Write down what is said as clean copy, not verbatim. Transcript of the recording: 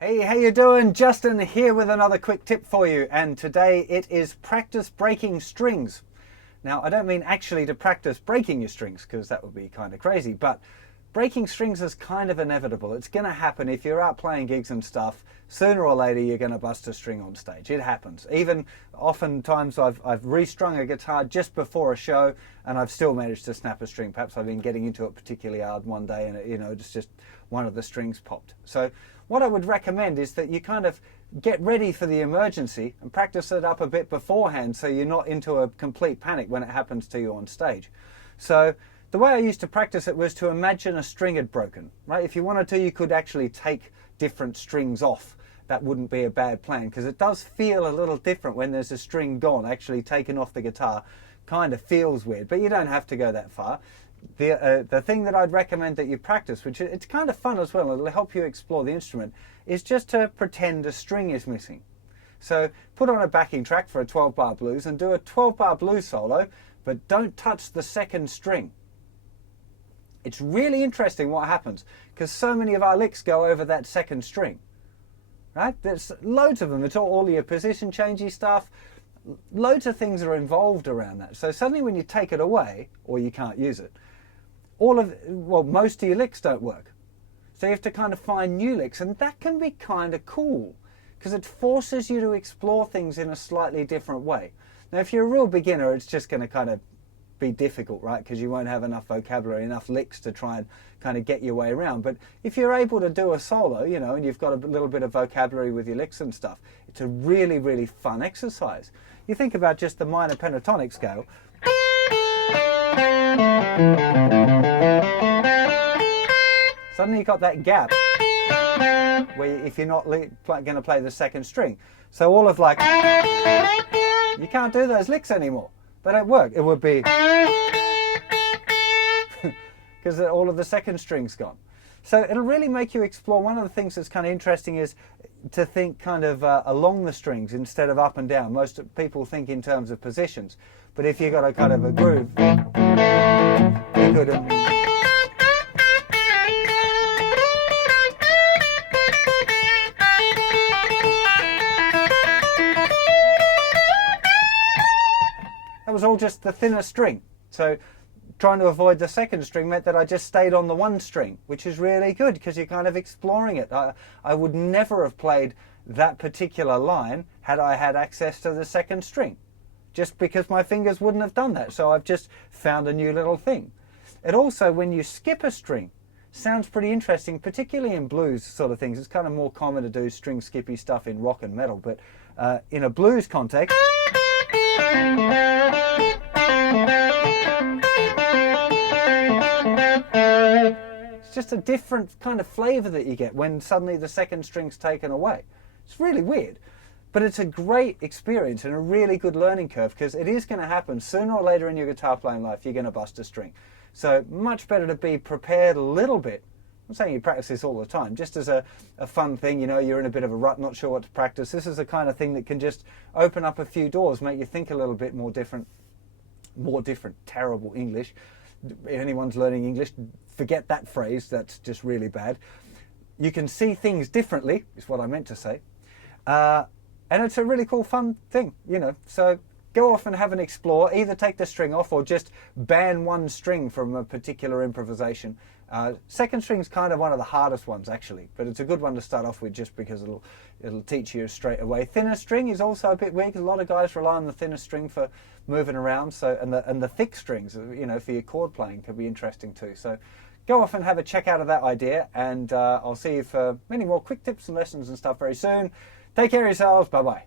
Hey, how you doing? Justin here with another quick tip for you, and today it is practice breaking strings. Now, I don't mean actually to practice breaking your strings, because that would be kind of crazy, but breaking strings is kind of inevitable. It's going to happen if you're out playing gigs and stuff. Sooner or later, you're going to bust a string on stage. It happens. Even oftentimes I've restrung a guitar just before a show, and I've still managed to snap a string. Perhaps I've been getting into it particularly hard one day, and it's just one of the strings popped. So what I would recommend is that you kind of get ready for the emergency and practice it up a bit beforehand, so you're not into a complete panic when it happens to you on stage. So the way I used to practice it was to imagine a string had broken, right? If you wanted to, you could actually take different strings off. That wouldn't be a bad plan, because it does feel a little different when there's a string gone. Actually taken off the guitar kind of feels weird, but you don't have to go that far. The thing that I'd recommend that you practice, which it's kind of fun as well, it'll help you explore the instrument, is just to pretend a string is missing. So put on a backing track for a 12-bar blues and do a 12-bar blues solo, but don't touch the second string. It's really interesting what happens, because so many of our licks go over that second string. Right? There's loads of them. It's all your position changey stuff. Loads of things are involved around that. So suddenly when you take it away, or you can't use it, most of your licks don't work. So you have to kind of find new licks, and that can be kind of cool, because it forces you to explore things in a slightly different way. Now, if you're a real beginner, it's just going to kind of be difficult, right? Because you won't have enough vocabulary, enough licks to try and kind of get your way around. But if you're able to do a solo, and you've got a little bit of vocabulary with your licks and stuff, it's a really, really fun exercise. You think about just the minor pentatonic scale. Suddenly you've got that gap where if you're not going to play the second string. So all of like, you can't do those licks anymore. They don't work. It would be because all of the second string's gone. So it'll really make you explore. One of the things that's kind of interesting is to think kind of along the strings instead of up and down. Most people think in terms of positions, but if you've got a kind of a groove, you could that was all just the thinner string. So trying to avoid the second string meant that I just stayed on the one string, which is really good because you're kind of exploring it. I would never have played that particular line had I had access to the second string, just because my fingers wouldn't have done that. So I've just found a new little thing. It also, when you skip a string, sounds pretty interesting, particularly in blues sort of things. It's kind of more common to do string skippy stuff in rock and metal, but in a blues context, it's just a different kind of flavor that you get when suddenly the second string's taken away. It's really weird, but it's a great experience and a really good learning curve, because it is going to happen sooner or later in your guitar playing life. You're going to bust a string. So much better to be prepared a little bit. I'm saying you practice this all the time, just as a fun thing. You're in a bit of a rut, not sure what to practice. This is the kind of thing that can just open up a few doors, make you think a little bit more different, terrible English. If anyone's learning English, forget that phrase, that's just really bad. You can see things differently, is what I meant to say. And it's a really cool, fun thing, So go off and have an explore. Either take the string off or just ban one string from a particular improvisation. Second string's kind of one of the hardest ones, actually, but it's a good one to start off with just because it'll teach you straight away. Thinner string is also a bit weak. A lot of guys rely on the thinner string for moving around. So and the thick strings, for your chord playing, can be interesting too. So go off and have a check out of that idea, and I'll see you for many more quick tips and lessons and stuff very soon. Take care of yourselves. Bye bye.